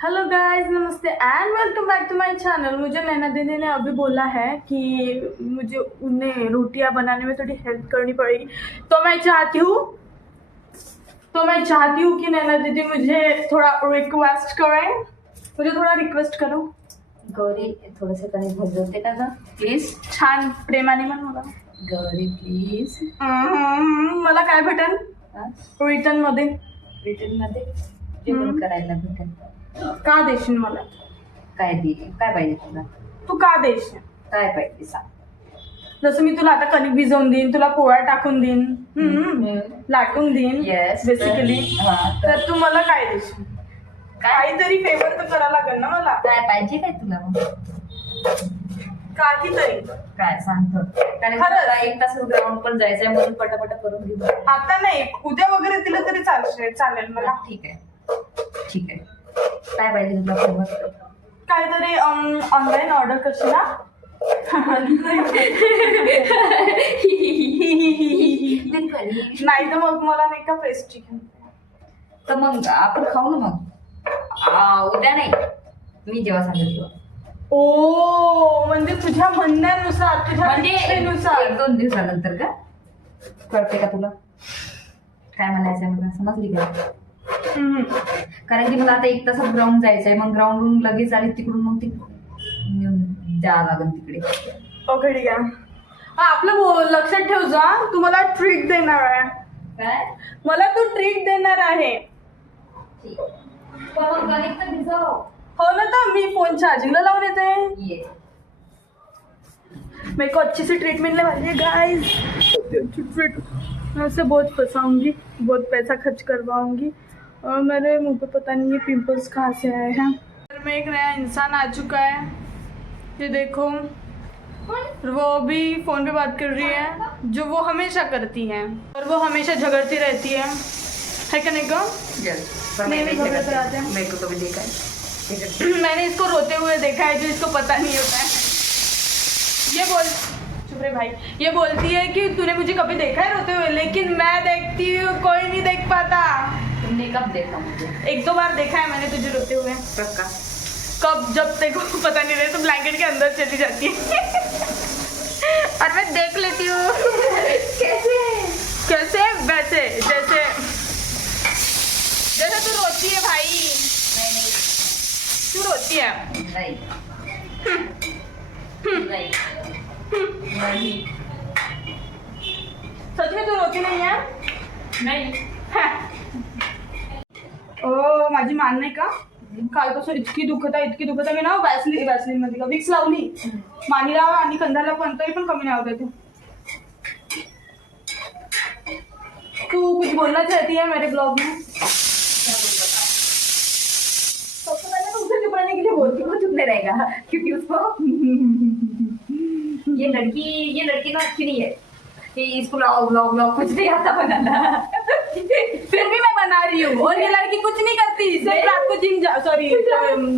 Hello guys, नमस्ते and welcome back to my channel. मुझे नैना दीदी ने अभी बोला है कि मुझे उन्हें रोटियां बनाने में थोड़ी हेल्प करनी पड़ेगी, तो मैं चाहती हूँ कि नैना दीदी मुझे थोड़ा रिक्वेस्ट करें। मुझे थोड़ा रिक्वेस्ट करो गौरी, थोडंसं कणिक भरवते का ग प्लीज. छान प्रेमाने म्हण मला। गौरी प्लीज. मला काय भेटेल रिटर्न मध्ये? रिटर्न मध्ये जेवण करायला भेटेल. का देशील मला? काय देईल? काय पाहिजे तुला? तू का देशील? काय पाहिजे सांग. जसं मी तुला आता कणिक भिजवून देईन, तुला पोळ्या टाकून देईन, लाटून देईन येस बेसिकली, तर तू मला काय देशील? काहीतरी फेवर तर करावं लागेल ना मला. काय पाहिजे काय तुला मग? काहीतरी काय सांगतो. कारण खरंच? तुला एक तास ग्राउंड पण जायचंय म्हणून पटापट करून घेऊ. आता नाही, उद्या वगैरे दिलं तरी चालेल मला. ठीक आहे ठीक आहे. काय पाहिजे तुला फेवर? काहीतरी ऑनलाईन ऑर्डर करशील ना? नाही तर मग मला नाही का पेस्ट्री घेऊन. तर मग आपण खाऊ ना मग. उद्या नाही, मी जेव्हा सांगेल तेव्हा. ओ म्हणजे तुझ्या म्हणण्यानुसार, तुझ्या म्हणजे इच्छेनुसार. 1-2 दिवसानंतर का? कळते का तुला काय म्हणायचंय मला? समजली का? कारण की मला आता 1 तासात ग्राउंड जायचंय, मग ग्राउंडवरून लगेच आले तिकडून, मग जावं लागेल तिकडे. ओके ठीक आहे. आपलं लक्षात ठेव जा, तू मला ट्रीट देणार आहे. काय? मला तू ट्रीट देणार आहे. हो ना, तर मी फोन चार्जिंगला लावून येते. मेरे को अच्छी सी ट्रीट मिलने वाली है गाइस। अच्छी ट्रीट, मैं उसे बहुत फंसाऊंगी, बहुत पैसा खर्च करवाऊंगी, और मेरे मुंह पे पता नहीं ये पिंपल्स कहाँ से आए हैं। घर में एक नया इंसान आ चुका है, ये देखो। वो भी फोन पे बात कर रही है, जो वो हमेशा करती है, और वो हमेशा झगड़ती रहती है कि नहीं गो? मेरे को तो भी देखा है। मैंने इसको रोते हुए देखा है, जो इसको पता नहीं होता है। ये बोल, चुप रे भाई। ये बोलती है कि तूने मुझे कभी देखा है रोते हुए, लेकिन मैं देखती हूँ, कोई नहीं देख पाता। तुमने कब देखा मुझे? 1-2 बार देखा है मैंने तुझे रोते हुए। कब? जब देखो पता नहीं रहे, तो ब्लैंकेट के अंदर चली जाती है और मैं देख लेती हूँ। कैसे? वैसे जैसे तू रोती है भाई। नहीं, तू रोती है। नहीं, नहीं, सच में तू रोती नहीं है? नहीं. ओ माझी मान नाही का? कालपासून इतकी दुखत आहे मी ना वॅसलीन मध्ये विक्स लावली मानीला आणि कंधाला पण, तरी पण कमी नाही होत. तू कुछ बोलना चाहती है मेरे ब्लॉग में? सबसे पहले तो उसे चुप रहने के लिए बोलती हूँ। वो चुप नहीं रहेगा क्योंकि उसको ये लड़की ना अच्छी नहीं है कि इसको ब्लॉग कुछ नहीं आता बनाना। फिर भी मैं बना रही हूँ, और ये लड़की कुछ नहीं करती, सिर्फ रात को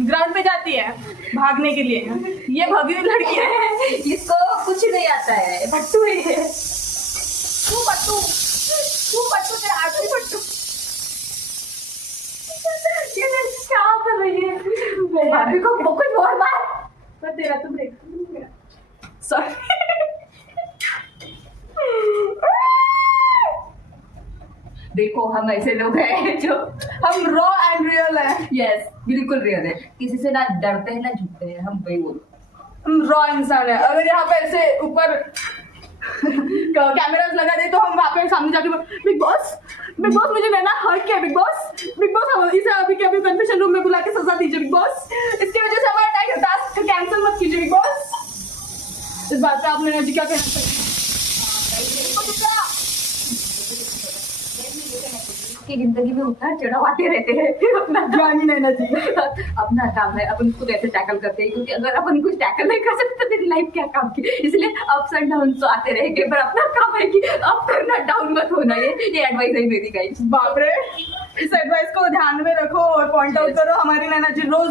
ग्राउंड पे जाती है भागने के लिए। ये भगी हुई लड़की है, इसको कुछ नहीं आता है, भट्टू है। तू पट्टू तेरा आखिरी पट्टू। ये लड़की क्या कर रही है? भाभी को कुछ बोल मार। पर तेरा तो ब्रेक सॉरी। देखो, हम ऐसे लोग हैं जो हम रॉ एंड रियल है। यस, बिल्कुल रियल है। किसी से ना डरते हैं ना झुकते हैं, हम वही बोलो। हम रॉ इंसान है। अगर यहाँ पे ऐसे ऊपर कैमरास लगा दे तो हम वहाँ पे सामने जाके बिग बॉस मुझे लेना हर्ट किया। बिग बॉस इसे अभी के अभी कन्फेशन रूम में बुला के सजा दीजिए बिग बॉस। इसकी वजह से हमारा टास्क कैंसिल मत कीजिए बिग बॉस। इस बात पे आप नैना जी क्या कहना चाहिए? की जिंदगी में उतार चढ़ाव आते रहते हैं। अपना जानी नैना जी, अपना काम है, अपन खुद ऐसे टैकल करते हैं, क्योंकि अगर अपन कुछ टैकल नहीं कर सकते तो तेरी लाइफ क्या काम की? इसलिए अप्स एंड डाउन तो आते रहेंगे, पर अपना काम है कि अप करना, डाउन मत होना। ये एडवाइस है मेरी गाइस। बाप रे, इस एडवाइस को ध्यान में रखो और पॉइंट आउट करो। हमारी नैना जी रोज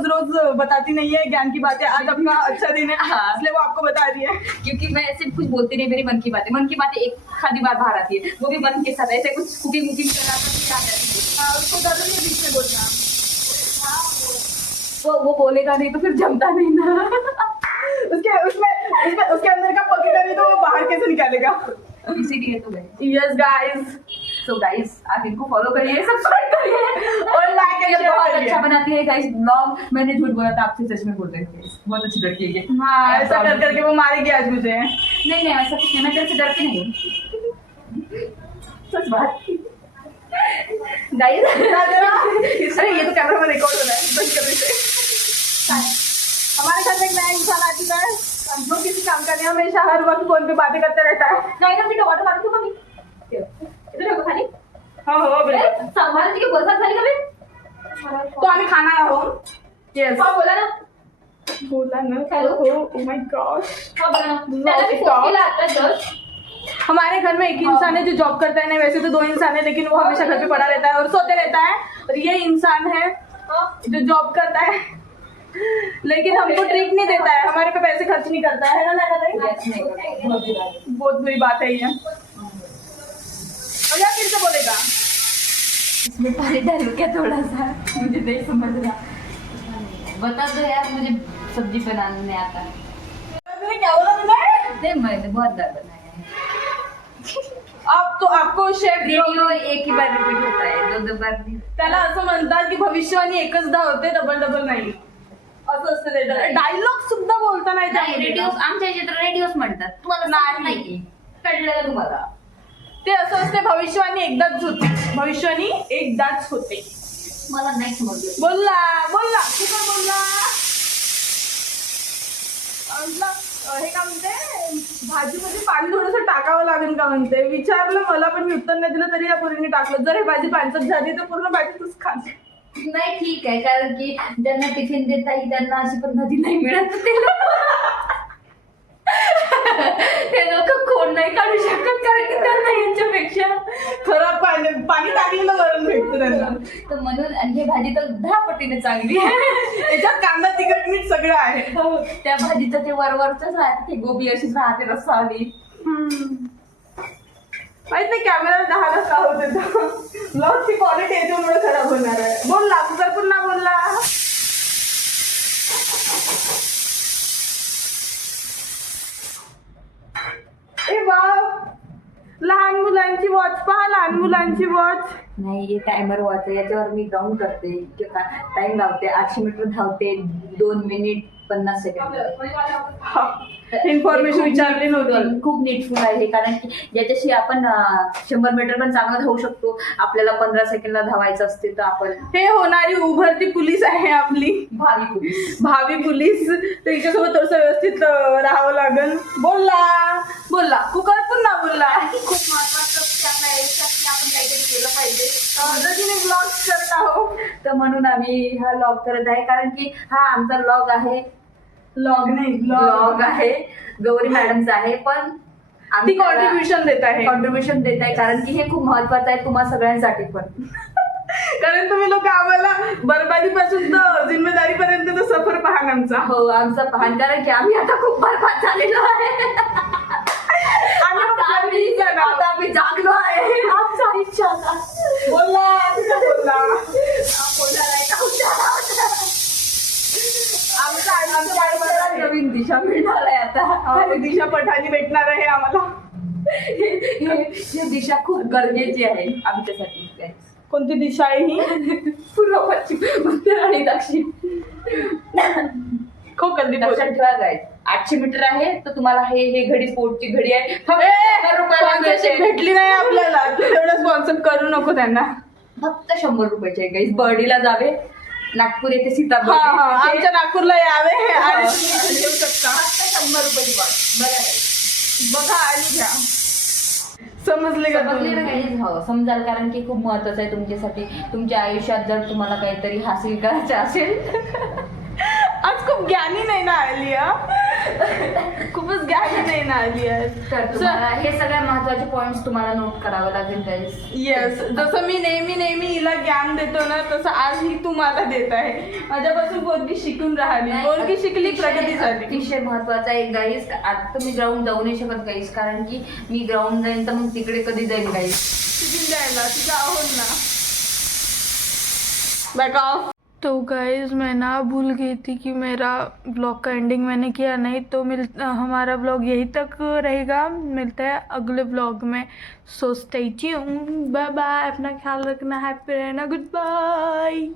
बताती नहीं है ज्ञान की बातें। आज अपना अच्छा दिन है, इसलिए वो आपको बता रही है। क्योंकि मैं ऐसे कुछ बोलती नहीं, मेरी मन की बातें एक आधी बार बाहर आती है, वो भी मन के साथ। ऐसे कुछ कुकिंग करना उसको जरूरी है बीच में बोलना। वो बोलेगा नहीं तो फिर जमता नहीं ना। उसके अंदर का पकेगा नहीं तो वो बाहर कैसे निकालेगा। इसीलिए तो गए। यस गाइस, सो गाइस आप इनको फॉलो करिए, सब्सक्राइब करिए और लाइक ये करिए। बहुत करिए। अच्छा बनाती है गाइस ब्लॉग। मैंने झूठ बोला था, आपसे सच में बोल रही हूँ, बहुत अच्छी लड़की है ये। हाँ, ऐसा कर करके वो मारेगी आज मुझे। नहीं नहीं ऐसा कुछ नहीं, मैं तेरे से डरती नहीं हूँ। सच बात गाइस। अरे ये तो कैमरा में रिकॉर्ड हो रहा है, बंद कर देते। हमारे घर में एक नया इंसान आ चुका है, जो किसी काम का नहीं, हमेशा हर वक्त फोन पे बातें करते रहता है। नहीं ना, मैं टमाटर मार दूँ कभी इधर देखो खाली। हाँ हो बिल्कुल। सामान जी के बोलता खाली कभी तो आम्ही खाना हो। यस हाँ बोला ना, बोला ना। Hello? Oh my God. हाँ बोला ना। मैंने भी फोन किया आता जस्ट। हमारे घर में एक इंसान है जो जॉब करता है, नहीं वैसे तो 2 इंसान है, लेकिन वो हमेशा घर पे पड़ा रहता है और सोते रहता है। और ये इंसान है जो जॉब करता है लेकिन हमको ट्रीट नहीं देता है, हमारे पे पैसे खर्च नहीं करता है ना बहुत बुरी बात है ये। और यार फिर से बोलेगा इसमें पानी डालू क्या थोड़ा सा, मुझे नहीं समझ रहा। बता दो यार, मुझे सब्जी बनाने नहीं आता। तूने क्या बोला तूने? नहीं मैंने बहुत बार बनाया है। आप तो आपको शेफ रेडिओ एक ही बार रिपीट होता है, 2 बार नहीं। त्याला असं म्हणतात की भविष्यवाणी एकचदा होते, डबल नाही असं असतं ते। डायलॉग सुद्धा बोलता नाही त्या नाही मुलीला. रेडिओस आमच्या ह्याच्यात रेडिओस म्हणतात, तुम्हाला नाही. नाही कळलं का तुम्हाला? ते असं असते, भविष्यवाणी एकदाच होते, भविष्यवाणी एकदाच होते. मला नाही समजलं. बोलला बोलला कुठं बोलला म्हटलं, हे का म्हणते भाजीमध्ये पाणी थोडंसं टाकावं लागेल का म्हणते. विचारलं मला, पण मी उत्तर नाही दिलं तरी या पोरीने टाकलं. जर हे भाजी पाणचट झाली तर पूर्ण भाजी तूच खाते. नाही ठीक आहे, कारण की ज्यांना टिफिन देता येईल त्यांना अशी पण भाजी नाही मिळत. ते लोक कोण नाही काढू शकत, कारण की त्यांना यांच्यापेक्षा खराब पाणी टाकलेलं वरण भेटतं त्यांना. तर म्हणून आणि ही भाजी तर 10 पटीने चांगली आहे. त्याच्यात कांदा तिखट मीठ सगळं आहे. त्या भाजीचं ते वरवरच राहते, ती गोबी अशीच राहते रस्सावाली. माहित नाही कॅमेरा 10ला का होते, ब्लॉगची क्वालिटी याच्यामुळे खराब होणार आहे. बोलला कुकर पुन्हा बोलला. ए वाव, लहान मुलांची वॉच पहा, लहान मुलांची वॉच. नाही हे टायमर वॉच आहे, याच्यावर मी ग्राउंड करते, टाइम लावते, 800 मीटर धावते 2 मिनिट 50 सेकंद. इन्फॉर्मेशन विचारली नव्हती. खूप नीटफुल आहे, कारण की याच्याशी आपण 100 मीटर पण चांगलं धावू शकतो. आपल्याला 15 सेकंडला धावायचं असते तर आपण हे होणारी उभरती पोलीस आहे आपली, भावी पोलीस. भावी पोलीस. तिच्यासोबत थोडस व्यवस्थित राहावं लागेल. बोलला बोलला कुकर पुन्हा बोलला. खूप महत्वाचं असते आपल्या आयुष्यात की आपण काहीतरी केलं पाहिजे. पद्धतीने ब्लॉग करत आहोत, तर म्हणून आम्ही हा व्लॉग करत आहे, कारण की हा आमचा व्लॉग आहे, ब्लॉग नाही व्लॉग आहे गौरी मॅडमचा आहे, पण ती कॉन्ट्रीब्युशन देत आहे. कॉन्ट्रीब्युशन देत आहे, कारण की हे खूप महत्वाचं आहे तुम्हा सगळ्यांसाठी पण. कारण तुम्ही लोक आम्हाला बरबादीपासून तर जिम्मेदारी पर्यंत सफर पाहाल आमचा. हो आमचा पाहण, कारण की आम्ही आता खूप बरबाद झालेलो आहे. आता आम्ही जागलो आहे. आमचा आयुष्य आता बोलला तिथं बोलला. बोलणार आहे का उद्याला? आमच्या आयुष्याला नवीन दिशा मिळणार आहे आता. दिशा पठाणी भेटणार आहे आम्हाला. ही दिशा खूप गरजेची आहे आमच्यासाठी. कोणती दिशा आहे ही? पूर्व पश्चिम उत्तर आणि दक्षिण. खूप कधी लक्षात ठेवा गाईज, 800 मीटर आहे तर तुम्हाला हे घडी स्पोर्टची घडी आहे. फक्त 100 रुपयाला मिळते. भेटली नाही आपल्याला, तेवढं स्पॉन्सर करू नको त्यांना. फक्त 100 रुपयाचे आहे गाईज. बर्डीला जावे, नागपूर येथे हा सीताबर्डी, आमच्या नागपूरला यावे आणि तुम्ही येऊ शकता. फक्त 100 रुपयाची बॉट. बघा guys. बघा आणि घ्या. समजले का समजले ना तुम्ही? guys? हो समजाल, कारण की खूप महत्वाचं आहे तुमच्यासाठी. तुमच्या आयुष्यात जर तुम्हाला काहीतरी हासिल करायचं असेल. आज खूप ज्ञानी नाही ना आली, खूपच ज्ञानी नाही ना आली आज. तर तुम्हाला हे सगळ्या महत्वाचे पॉइंट्स तुम्हाला नोट करावं लागेल गाईज. येस, जसं मी नेहमी हिला ज्ञान देतो ना, तसं आज ही तुम्हाला देत आहे. माझ्यापासून पोरगी शिकून राहिली, पोरगी शिकली, प्रगती झाली. अतिशय महत्वाचा आहे गाईज. आता तुम्ही ग्राउंड जाऊ नाही शकत गाईज, कारण की मी ग्राउंड जाईन तर मग तिकडे कधी जाईन गाईज. शिकून द्यायला तिचा आहोत ना. Back of. तो गाइज मैं ना भूल गई थी कि मेरा ब्लॉग का एंडिंग मैंने किया नहीं, तो हमारा ब्लॉग यहीं तक रहेगा। मिलता है अगले ब्लॉग में। So stay tuned, bye bye, अपना ख्याल रखना, हैप्पी रहना, गुड बाय।